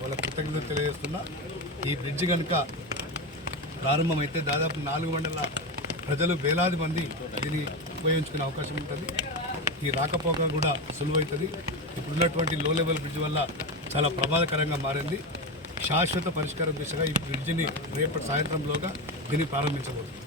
వాళ్ళ కృతజ్ఞత తెలియజేస్తున్నా. ఈ బ్రిడ్జి కనుక ప్రారంభమైతే దాదాపు 4 మండల ప్రజలు వేలాది మంది దీన్ని ఉపయోగించుకునే అవకాశం ఉంటుంది. ఈ రాకపోక కూడా సులువవుతుంది. ఇప్పుడున్నటువంటి లో లెవెల్ బ్రిడ్జ్ వల్ల చాలా ప్రమాదకరంగా మారింది. శాశ్వత పరిష్కారం దిశగా ఈ బ్రిడ్జిని రేపటి సాయంత్రంలోగా దీన్ని ప్రారంభించబోతుంది.